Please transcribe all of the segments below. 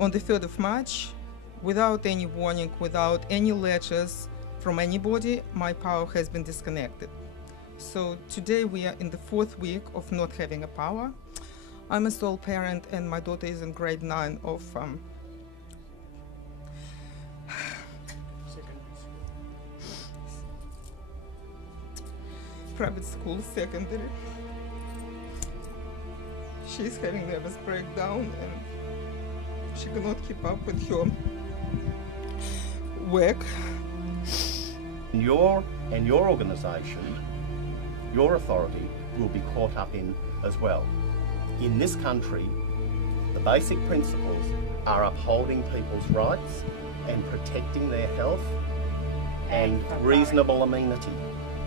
on the 3rd of March, without any warning, without any letters from anybody, my power has been disconnected. So today we are in the 4th week of not having a power. I'm a sole parent and my daughter is in grade 9 of private school, secondary. She's having nervous breakdown and she cannot keep up with her work. Your organisation, your authority will be caught up in as well. In this country, the basic principles are upholding people's rights and protecting their health and reasonable amenity.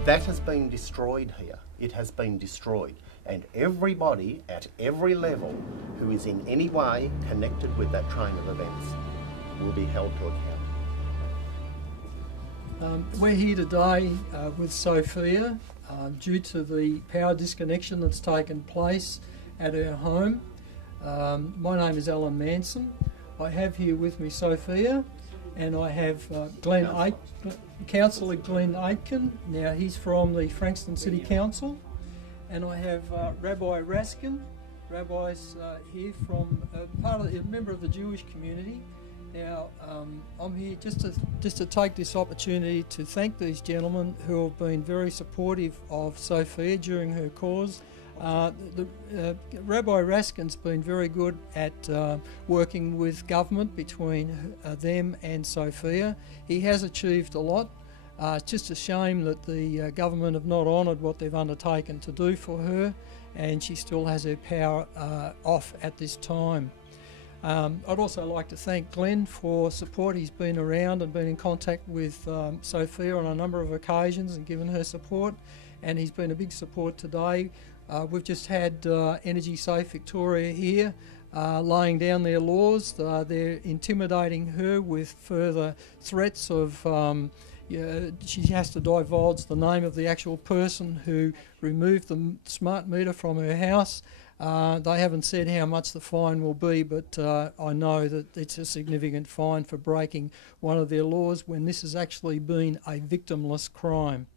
That has been destroyed here. It has been destroyed. And everybody at every level who is in any way connected with that train of events will be held to account. We're here today with Sofia due to the power disconnection that's taken place at her home. My name is Alan Manson. I have here with me Sofia, and I have Councillor Glenn Aitken. Now he's from the Frankston City Council, and I have Rabbi Raskin. Rabbi's here from a member of the Jewish community. Now, I'm here just to take this opportunity to thank these gentlemen who have been very supportive of Sofia during her cause. Rabbi Raskin's been very good at working with government between them and Sofia. He has achieved a lot. It's just a shame that the government have not honoured what they've undertaken to do for her, and she still has her power off at this time. I'd also like to thank Glenn for support. He's been around and been in contact with Sofia on a number of occasions and given her support, and he's been a big support today. We've just had Energy Safe Victoria here laying down their laws. They're intimidating her with further threats of she has to divulge the name of the actual person who removed the smart meter from her house. They haven't said how much the fine will be, but I know that it's a significant fine for breaking one of their laws when this has actually been a victimless crime.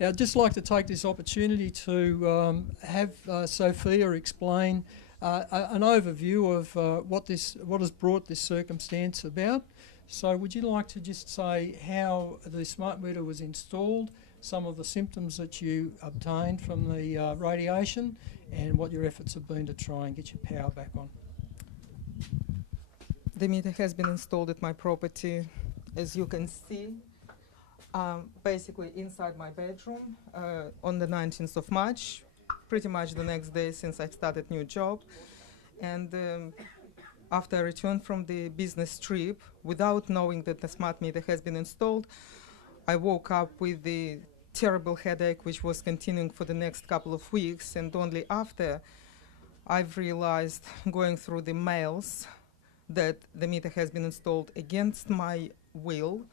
Now, I'd just like to take this opportunity to have Sofia explain an overview of what has brought this circumstance about. So would you like to just say how the smart meter was installed, some of the symptoms that you obtained from the radiation, and what your efforts have been to try and get your power back on? The meter has been installed at my property, as you can see, basically inside my bedroom on the 19th of March, pretty much the next day since I started new job. And after I returned from the business trip, without knowing that the smart meter has been installed, I woke up with the terrible headache which was continuing for the next couple of weeks, and only after I've realized, going through the mails, that the meter has been installed against my will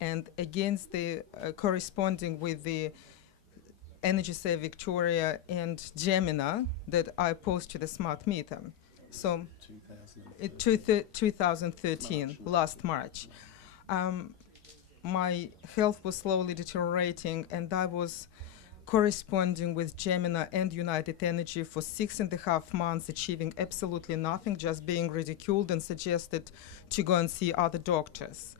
and against the corresponding with the Energy Safe Victoria and Gemini that I opposed to the smart meter. So 2013, last March. My health was slowly deteriorating, and I was corresponding with Gemini and United Energy for 6.5 months, achieving absolutely nothing, just being ridiculed and suggested to go and see other doctors.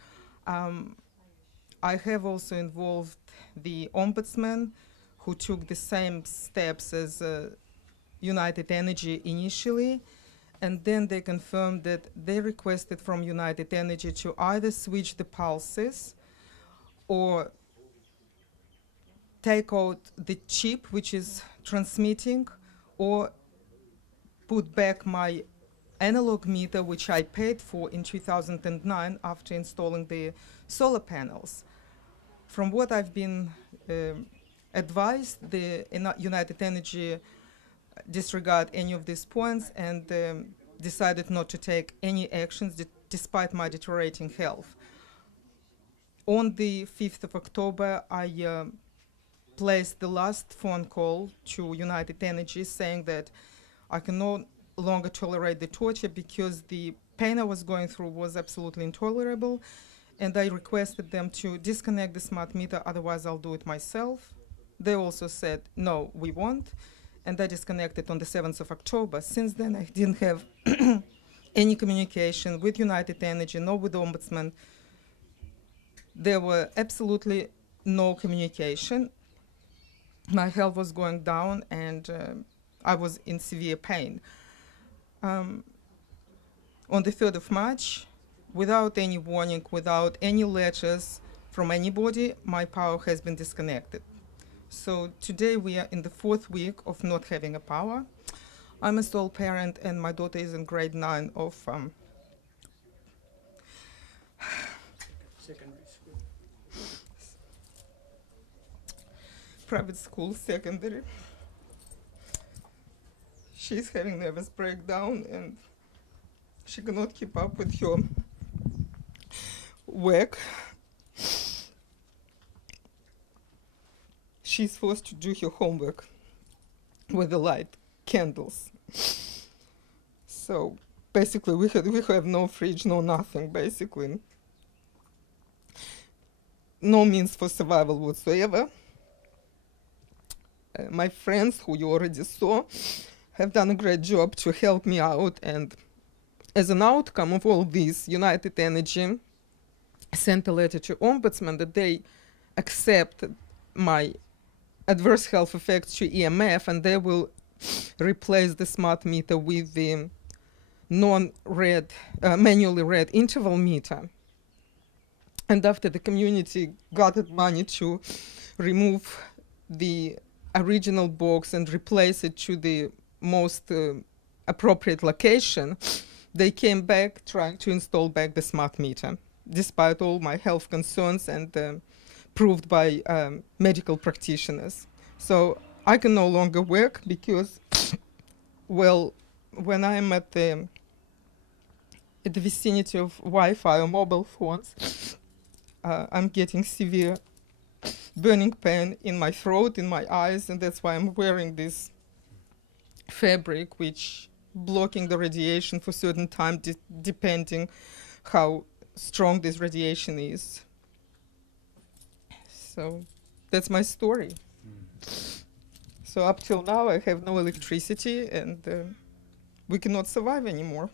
I have also involved the Ombudsman, who took the same steps as United Energy initially, and then they confirmed that they requested from United Energy to either switch the pulses or take out the chip which is transmitting, or put back my analog meter which I paid for in 2009 after installing the solar panels. From what I've been advised, the United Energy disregard any of these points and decided not to take any actions despite my deteriorating health. On the 5th of October, I placed the last phone call to United Energy saying that I can no longer tolerate the torture because the pain I was going through was absolutely intolerable, and I requested them to disconnect the smart meter, otherwise I'll do it myself. They also said, no, we won't, and I disconnected on the 7th of October. Since then, I didn't have any communication with United Energy, nor with the Ombudsman. There were absolutely no communication. My health was going down, and I was in severe pain. On the 3rd of March, without any warning, without any letters from anybody, my power has been disconnected. So today we are in the 4th week of not having a power. I'm a sole parent, and my daughter is in grade 9 of Secondary school. private school, secondary. She's having nervous breakdown, and she cannot keep up with her work. She's forced to do her homework with the light candles. So basically we have no fridge, no nothing, basically. No means for survival whatsoever. My friends, who you already saw, have done a great job to help me out, and as an outcome of all this, United Energy sent a letter to Ombudsman that they accept my adverse health effects to EMF, and they will replace the smart meter with the non-read, manually read interval meter. And after the community gathered money to remove the original box and replace it to the most appropriate location, they came back trying to install back the smart meter, despite all my health concerns and proved by medical practitioners. So I can no longer work because, well, when I'm at the vicinity of Wi-Fi or mobile phones, I'm getting severe burning pain in my throat, in my eyes, and that's why I'm wearing this fabric which blocking the radiation for certain time, depending how strong this radiation is. So that's my story. So up till now I have no electricity, and we cannot survive anymore.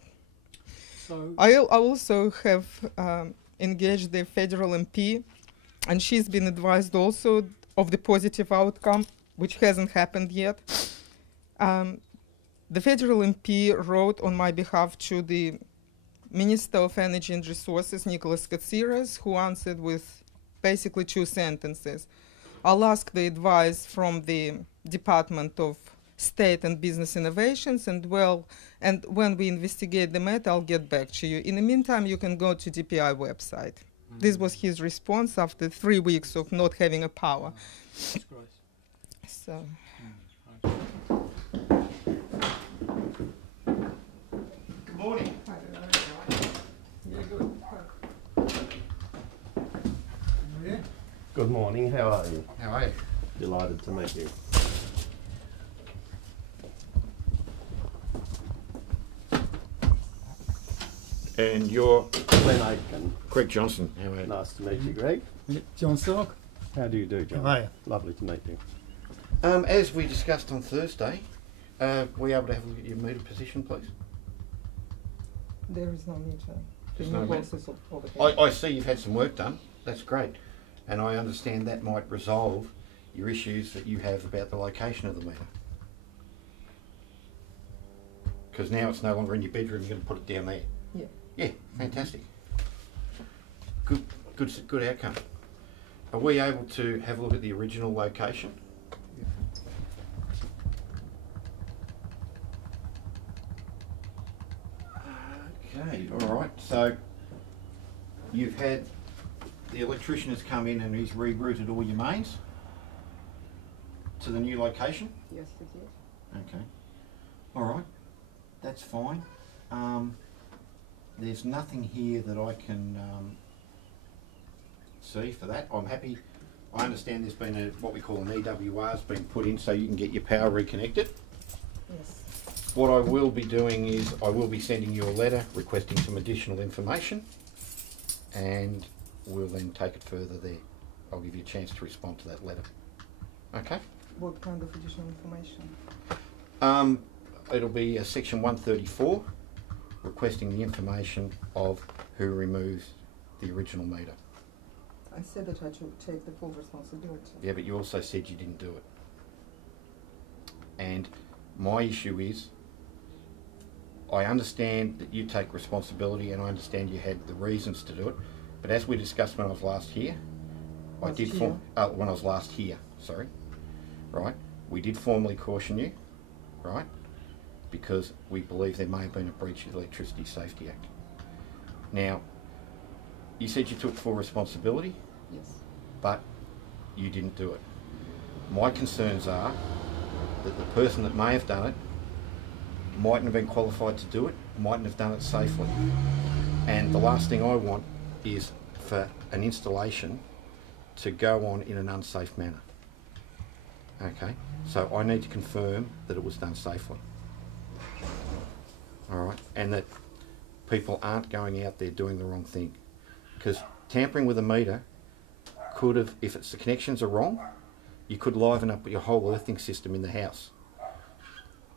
So I also have engaged the federal MP, and she's been advised also of the positive outcome, which hasn't happened yet. The federal MP wrote on my behalf to the Minister of Energy and Resources, Nicholas Katsiras, who answered with basically 2 sentences. I'll ask the advice from the Department of State and Business Innovations, and when we investigate the matter, I'll get back to you. In the meantime, you can go to DPI website. This was his response after 3 weeks of not having a power. that's great. So. Good morning. Good morning, how are you? How are you? Delighted to meet you. And you're Glenn Aitken. Greg Johnson. How are you? Nice to meet you, Greg. John Stock. How do you do, John? How are you? Lovely to meet you. As we discussed on Thursday, were you able to have a look at your meter position, please? There is no meter. The There's new no box meter. is over here. I see you've had some work done. That's great. And I understand that might resolve your issues that you have about the location of the meter. Because now it's no longer in your bedroom, you're going to put it down there. Yeah. Yeah, fantastic. Good outcome. Are we able to have a look at the original location? Okay, all right. So you've had the electrician has come in and he's rerouted all your mains to the new location. Yes, it is. Okay. All right. That's fine. There's nothing here that I can see for that. I'm happy. I understand there's been what we call an EWR has been put in so you can get your power reconnected. Yes. what I will be doing is I will be sending you a letter requesting some additional information, and we'll then take it further there. I'll give you a chance to respond to that letter. Okay? What kind of additional information? It'll be a section 134 requesting the information of who removes the original meter. I said that I should take the full responsibility. Yeah, but you also said you didn't do it. And my issue is, I understand that you take responsibility and I understand you had the reasons to do it, but as we discussed when I was last here, when I was last here, sorry, right, we did formally caution you, right, because we believe there may have been a breach of the Electricity Safety Act. Now, you said you took full responsibility, Yes. but you didn't do it. My concerns are that the person that may have done it mightn't have been qualified to do it, mightn't have done it safely. And the last thing I want is for an installation to go on in an unsafe manner. Okay, so I need to confirm that it was done safely. All right, and that people aren't going out there doing the wrong thing. Because tampering with a meter could have, if the connections are wrong, you could liven up your whole earthing system in the house.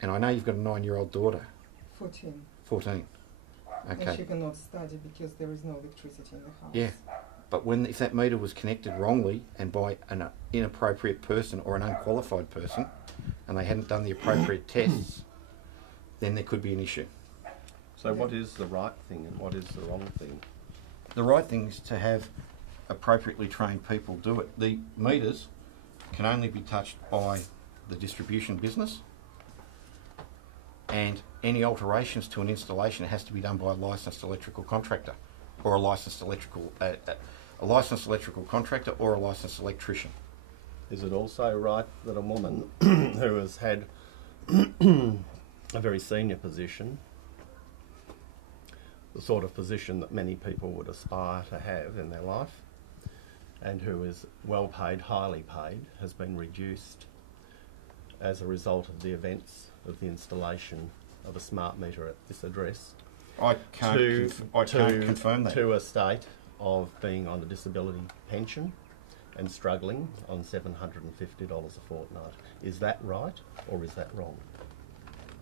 And I know you've got a 9-year-old daughter. 14. 14. Okay. And she cannot study because there is no electricity in the house. Yeah, but if that meter was connected wrongly and by an inappropriate person or an unqualified person, and they hadn't done the appropriate tests, then there could be an issue. So what is the right thing and what is the wrong thing? The right thing is to have appropriately trained people do it. The meters can only be touched by the distribution business, and any alterations to an installation has to be done by a licensed electrical contractor or a licensed electrical contractor or a licensed electrician. Is it also right that a woman who has had a very senior position, the sort of position that many people would aspire to have in their life, and who is well paid, highly paid, has been reduced as a result of the events of the installation of a smart meter at this address, I can't confirm that. to a state of being on a disability pension and struggling on $750 a fortnight? Is that right or is that wrong?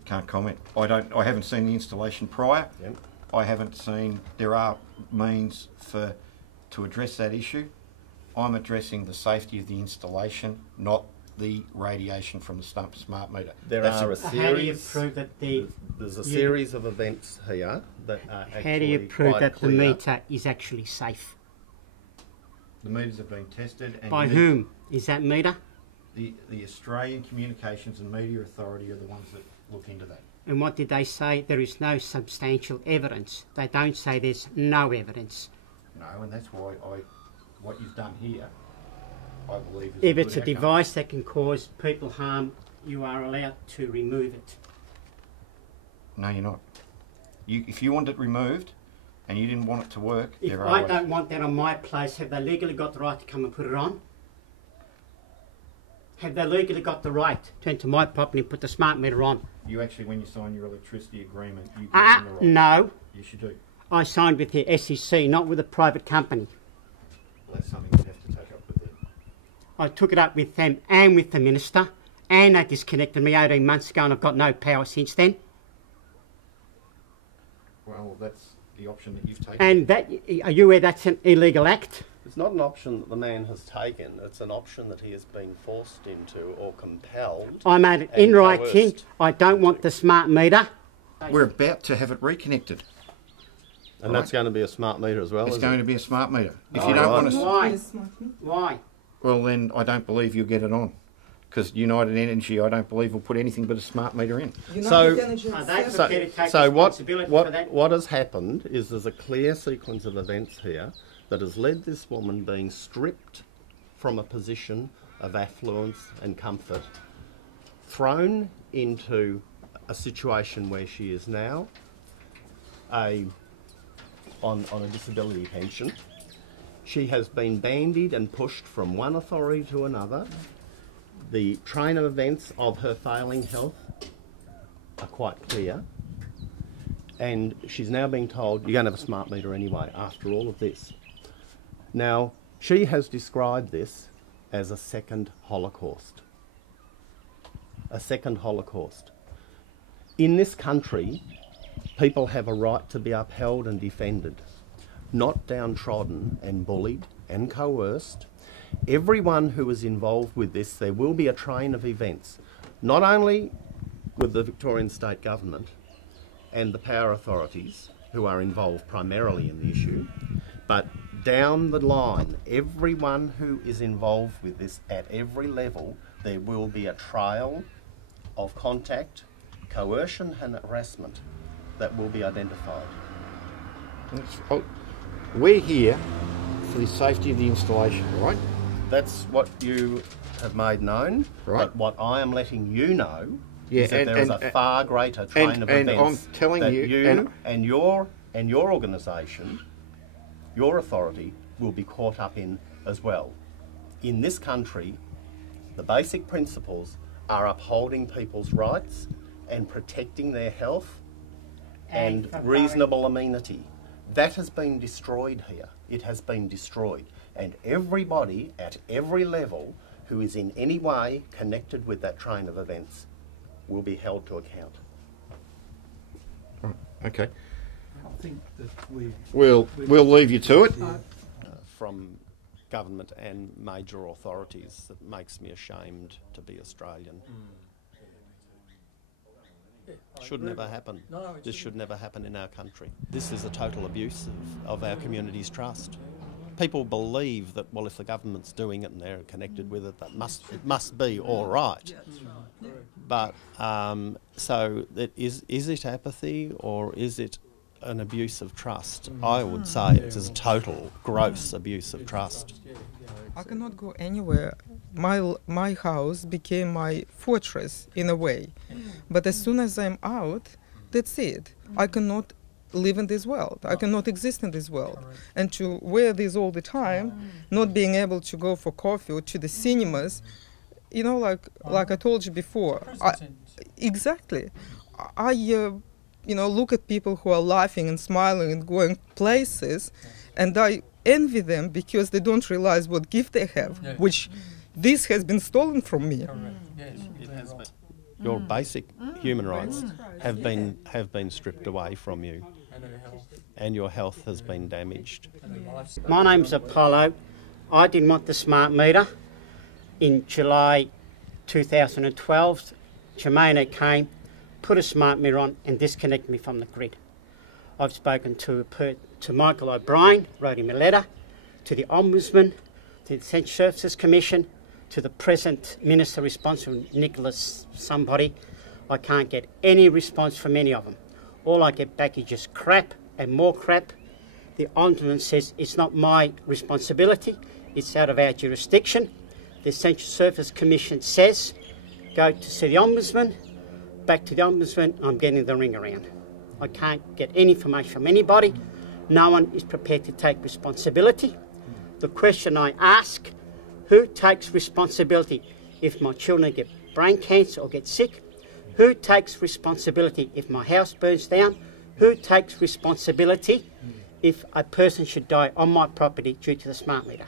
Can't comment. I haven't seen the installation prior. Yep. I haven't seen. There are means to address that issue. I'm addressing the safety of the installation, not the radiation from the smart meter. There That's are a How do you series. prove that the There's a series of events here that are actually how do you prove quite that the clear. meter is actually safe? The meters have been tested. And By whom is that meter? The Australian Communications and Media Authority are the ones that look into that. And what did they say? There is no substantial evidence. They don't say there's no evidence. No, and that's why what you've done here, I believe, is If a it's a good outcome. device that can cause people harm, you are allowed to remove it. No, you're not. If you want it removed and you didn't want it to work, If there I are ways. don't want that on my place, have they legally got the right to come and put it on? Have they legally got the right to enter my property and put the smart meter on? You actually, when you sign your electricity agreement, you give them the right. No. Yes, you do. I signed with the SEC, not with a private company. Well, that's something you have to take up with them. I took it up with them and with the minister, and they disconnected me 18 months ago, and I've got no power since then. Well, that's the option that you've taken. And that, are you aware that's an illegal act? It's not an option that the man has taken, it's an option that he has been forced into or compelled. I made it and in writing. coerced. I don't want the smart meter. We're about to have it reconnected. And that's going to be a smart meter as well, It's is going it? to be a smart meter. If Oh, you don't right. want to, Why? Yes, smart meter. Why? well, then I don't believe you'll get it on. Because United Energy, I don't believe, will put anything but a smart meter in. United Energy Are has they said- prepared to take So responsibility for that? what has happened is there's a clear sequence of events here that has led this woman being stripped from a position of affluence and comfort, thrown into a situation where she is now on a disability pension. She has been bandied and pushed from one authority to another. The train of events of her failing health are quite clear, and she's now being told you're going to have a smart meter anyway after all of this. Now, she has described this as a second Holocaust. A second Holocaust. In this country, people have a right to be upheld and defended, not downtrodden and bullied and coerced. Everyone who is involved with this, there will be a train of events, not only with the Victorian State Government and the power authorities who are involved primarily in the issue, but down the line, everyone who is involved with this at every level, there will be a trail of contact, coercion and harassment that will be identified. We're here for the safety of the installation, right? That's what you have made known, right. But what I am letting you know yeah, is that there is a far greater train of events I'm telling that you and your organisation, your authority, will be caught up in as well. In this country, the basic principles are upholding people's rights and protecting their health and reasonable amenity. That has been destroyed here. It has been destroyed. And everybody at every level who is in any way connected with that train of events will be held to account. Right. Okay. I think that we'll leave you to it. From government and major authorities, that makes me ashamed to be Australian. Should never happen. No, this should never happen in our country. This is a total abuse of our community's trust. People believe that, well, if the government's doing it and they're connected with it, it must be all right. But so is it apathy or is it an abuse of trust? I would say it's a total gross abuse of trust. I cannot go anywhere. My house became my fortress in a way. But as soon as I'm out, that's it. I cannot live in this world. I cannot exist in this world. And to wear this all the time, not being able to go for coffee or to the cinemas, you know, like I told you before. Exactly. I look at people who are laughing and smiling and going places, and I envy them because they don't realize what gift they have, which this has been stolen from me. Your basic human rights have been stripped away from you, and your health has been damaged. My name's Apollo. I didn't want the smart meter. In July 2012, Jemena came, put a smart meter on and disconnected me from the grid. I've spoken to Michael O'Brien, wrote him a letter, to the Ombudsman, to the Essential Services Commission, to the present Minister responsible, Nicholas somebody. I can't get any response from any of them. All I get back is just crap and more crap. The Ombudsman says it's not my responsibility, it's out of our jurisdiction. The Essential Services Commission says go to see the Ombudsman, back to the Ombudsman, I'm getting the ring around. I can't get any information from anybody. No one is prepared to take responsibility. The question I ask, who takes responsibility if my children get brain cancer or get sick? Who takes responsibility if my house burns down? Who takes responsibility if a person should die on my property due to the smart meter?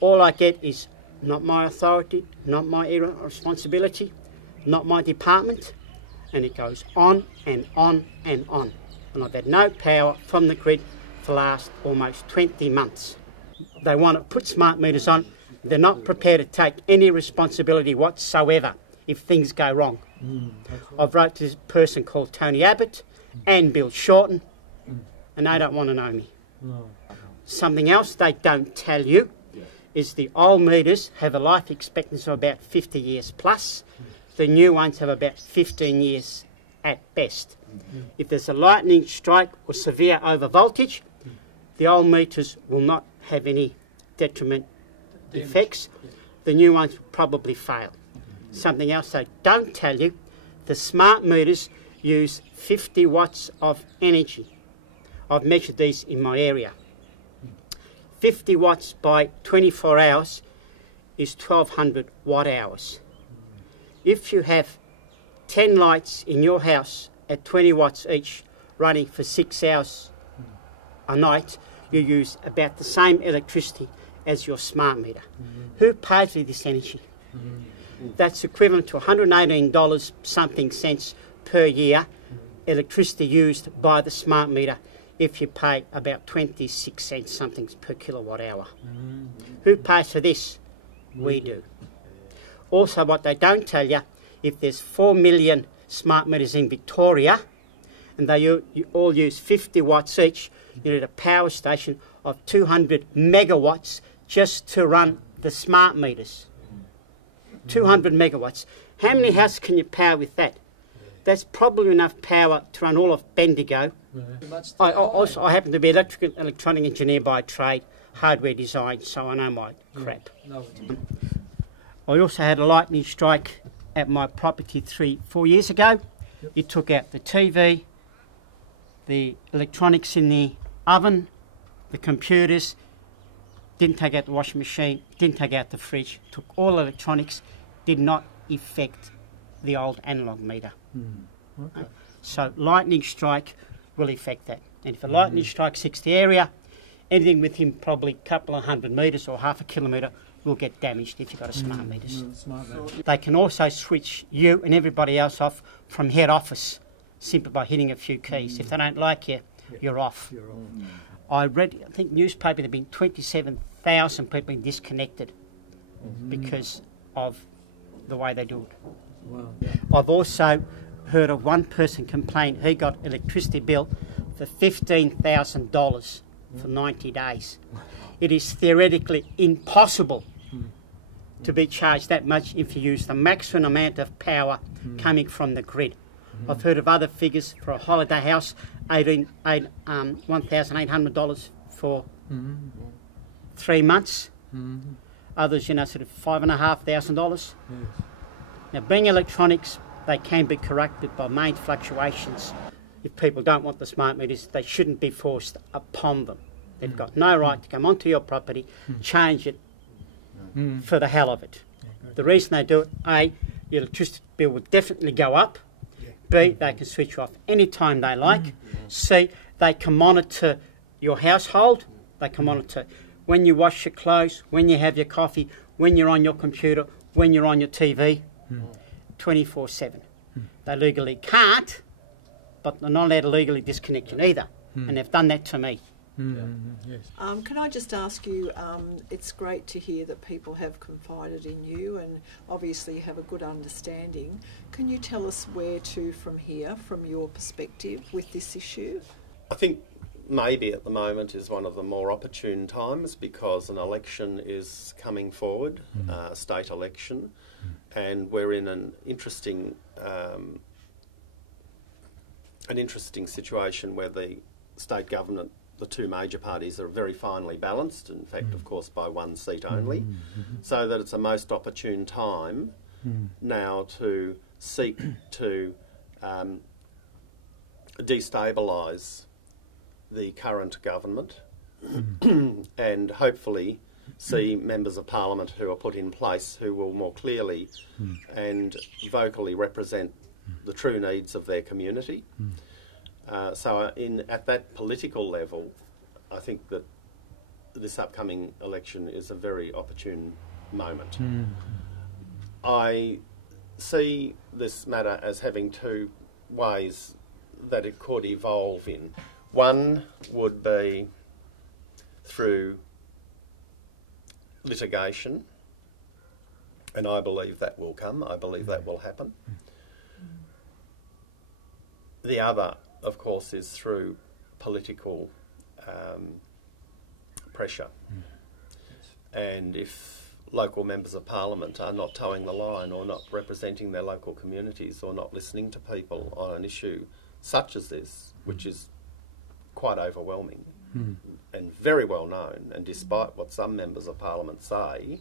All I get is not my authority, not my area of responsibility, not my department, and it goes on and on and on. And I've had no power from the grid for the last almost 20 months. They want to put smart meters on. They're not prepared to take any responsibility whatsoever if things go wrong. I've wrote to this person called Tony Abbott and Bill Shorten, and they don't want to know me. Something else they don't tell you is the old meters have a life expectancy of about 50 years plus. The new ones have about 15 years at best. If there's a lightning strike or severe overvoltage, the old meters will not have any detriment effects. The new ones will probably fail. Something else they don't tell you, the smart meters use 50 watts of energy. I've measured these in my area. 50 watts by 24 hours is 1200 watt hours. If you have 10 lights in your house at 20 watts each, running for 6 hours a night, you use about the same electricity as your smart meter. Who pays for this energy? That's equivalent to $118 something cents per year electricity used by the smart meter if you pay about 26 cents something per kilowatt hour. Who pays for this? We do. Also, what they don't tell you, if there's 4 million smart meters in Victoria and they all use 50 watts each, you need a power station of 200 megawatts just to run the smart meters. 200 megawatts. How many houses can you power with that? That's probably enough power to run all of Bendigo. I happen to be electronic engineer by trade, hardware design, so I know my crap. I also had a lightning strike at my property 3-4 years ago. It took out the TV, the electronics in the oven, the computers, didn't take out the washing machine, didn't take out the fridge, took all electronics, did not affect the old analogue meter. Okay. So lightning strike will affect that. And if a lightning strike hits the area, anything within probably a couple of 100 metres or half a kilometre will get damaged if you've got a smart meters. They can also switch you and everybody else off from head office simply by hitting a few keys. If they don't like you, you're off. I read, I think newspaper, there have been 27,000 people being disconnected because of the way they do it. Wow. I've also heard of one person complain he got electricity bill for $15,000 for 90 days. It is theoretically impossible to be charged that much if you use the maximum amount of power coming from the grid. I've heard of other figures for a holiday house, $1,800 for 3 months. Others, sort of $5,500. Now, being electronics, they can be corrected by main fluctuations. If people don't want the smart meters, they shouldn't be forced upon them. They've got no right to come onto your property, change it for the hell of it. The reason they do it, A, your electricity bill will definitely go up. B, they can switch off any time they like. C, they can monitor your household. They can monitor when you wash your clothes, when you have your coffee, when you're on your computer, when you're on your TV, 24/7. They legally can't, but they're not allowed to legally disconnect you either. And they've done that to me. Yes. Can I just ask you, it's great to hear that people have confided in you and obviously you have a good understanding. Can you tell us where to from here, from your perspective, with this issue? I think maybe at the moment is one of the more opportune times because an election is coming forward, a state election, and we're in an interesting situation where the state government, the two major parties, are very finely balanced, in fact, of course, by one seat only, so that it's a most opportune time now to seek to destabilise the current government and hopefully see members of parliament who are put in place who will more clearly and vocally represent the true needs of their community. So at that political level, I think that this upcoming election is a very opportune moment. I see this matter as having two ways that it could evolve in. One would be through litigation, and I believe that will come. I believe that will happen. The other, of course, is through political pressure. And if local members of parliament are not towing the line or not representing their local communities or not listening to people on an issue such as this, which is quite overwhelming and very well known, and despite what some members of parliament say,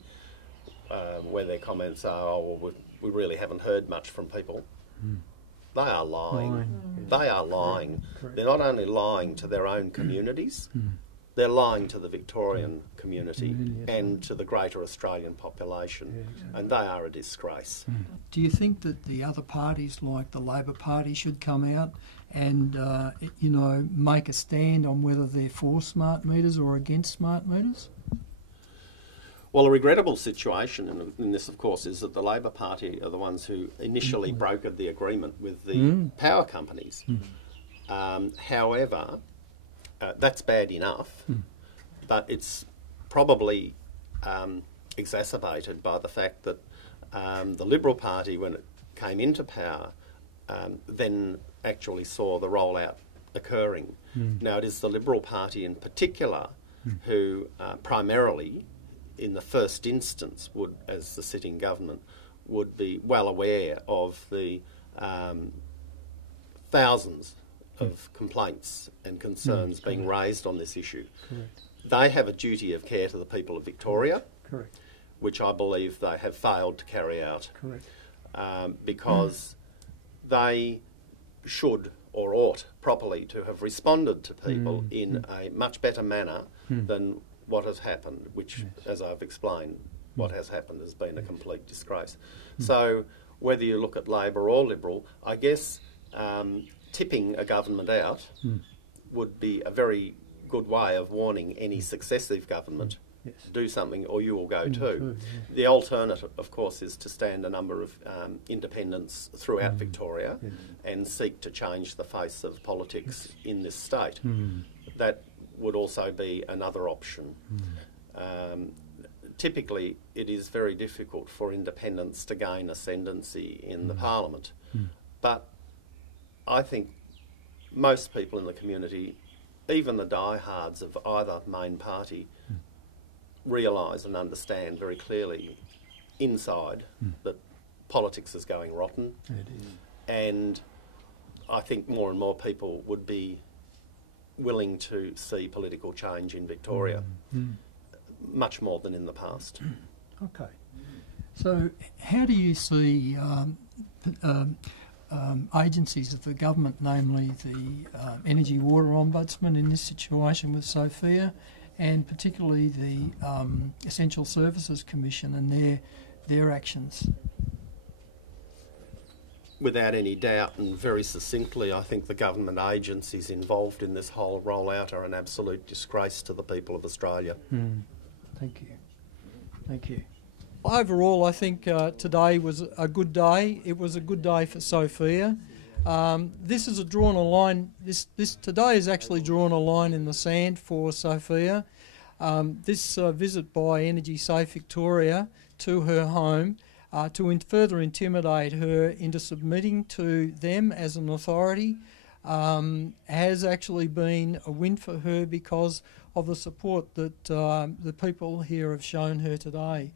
where their comments are, oh, well, we really haven't heard much from people, they are lying. They are lying. They're not only lying to their own communities, they're lying to the Victorian community and to the greater Australian population, and they are a disgrace. Do you think that the other parties, like the Labor Party, should come out and, you know, make a stand on whether they're for smart meters or against smart meters? Well, a regrettable situation in this, of course, is that the Labor Party are the ones who initially brokered the agreement with the power companies. However, that's bad enough, but it's probably exacerbated by the fact that the Liberal Party, when it came into power, then actually saw the rollout occurring. Now, it is the Liberal Party in particular who primarily, in the first instance, would, as the sitting government, would be well aware of the thousands of complaints and concerns being raised on this issue. Correct. They have a duty of care to the people of Victoria, Correct. which I believe they have failed to carry out. Correct. Because they should or ought properly to have responded to people in a much better manner than what has happened, which, as I've explained, what has happened has been a complete disgrace. So whether you look at Labor or Liberal, I guess tipping a government out would be a very good way of warning any successive government, do something or you will go too. The alternative, of course, is to stand a number of independents throughout Victoria and seek to change the face of politics in this state. That would also be another option. Typically, it is very difficult for independents to gain ascendancy in the parliament, but I think most people in the community, even the diehards of either main party, realise and understand very clearly inside that politics is going rotten. It is. And I think more and more people would be willing to see political change in Victoria, much more than in the past. Okay. So how do you see agencies of the government, namely the Energy Water Ombudsman in this situation with Sofia, and particularly the Essential Services Commission and their actions? Without any doubt, and very succinctly, I think the government agencies involved in this whole rollout are an absolute disgrace to the people of Australia. Thank you. Thank you. Overall, I think today was a good day. It was a good day for Sofia. This is drawn a line. This today is actually drawn a line in the sand for Sofia. This visit by Energy Safe Victoria to her home to further intimidate her into submitting to them as an authority has actually been a win for her because of the support that the people here have shown her today.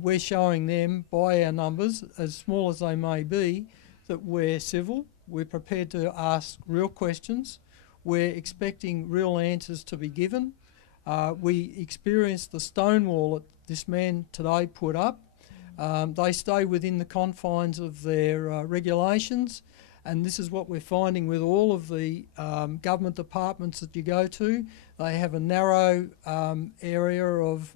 We're showing them by our numbers, as small as they may be, that we're civil, we're prepared to ask real questions, we're expecting real answers to be given. We experienced the stonewall that this man today put up. They stay within the confines of their regulations, and this is what we're finding with all of the government departments that you go to. They have a narrow area of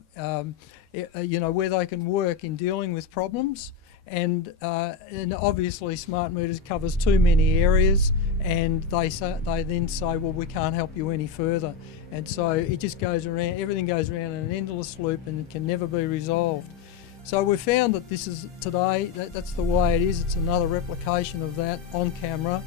where they can work in dealing with problems, and obviously smart meters covers too many areas, and they then say, well, we can't help you any further, and so it just goes around. Everything goes around in an endless loop, and it can never be resolved. So we've found that this is today. That's the way it is. It's another replication of that on camera,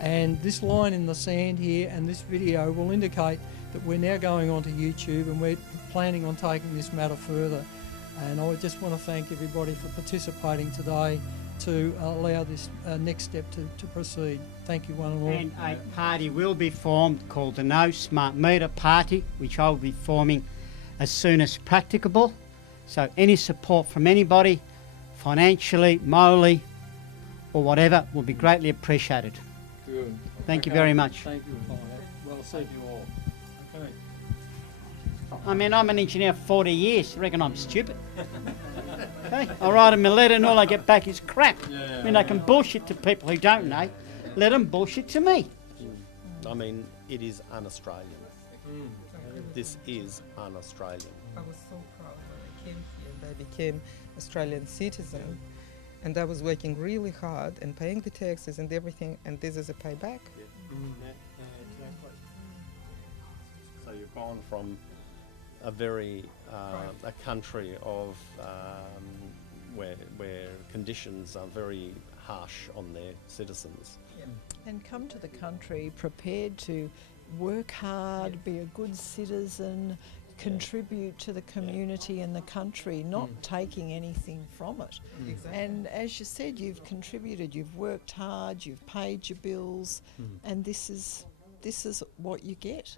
and this line in the sand here and this video will indicate that we're now going onto YouTube and we're planning on taking this matter further. And I just want to thank everybody for participating today to allow this next step to proceed. Thank you, one and all. And a party will be formed called the No Smart Meter Party, which I will be forming as soon as practicable. So any support from anybody, financially, morally, or whatever, will be greatly appreciated. Good. Thank you very much. Thank you. Well said, you all. Okay. I mean, I'm an engineer for 40 years. I reckon I'm stupid. Okay? I write them a letter and all I get back is crap. Yeah. I mean, I can bullshit to people who don't know. Let them bullshit to me. I mean, it is un-Australian. this is un-Australian. I was so proud when I came here and I became Australian citizen, and I was working really hard and paying the taxes and everything, and this is a payback. So you've gone from a very a country of where conditions are very harsh on their citizens. And come to the country prepared to work hard, be a good citizen, contribute to the community and the country, not taking anything from it. Exactly. And as you said, you've contributed, you've worked hard, you've paid your bills, and this is what you get.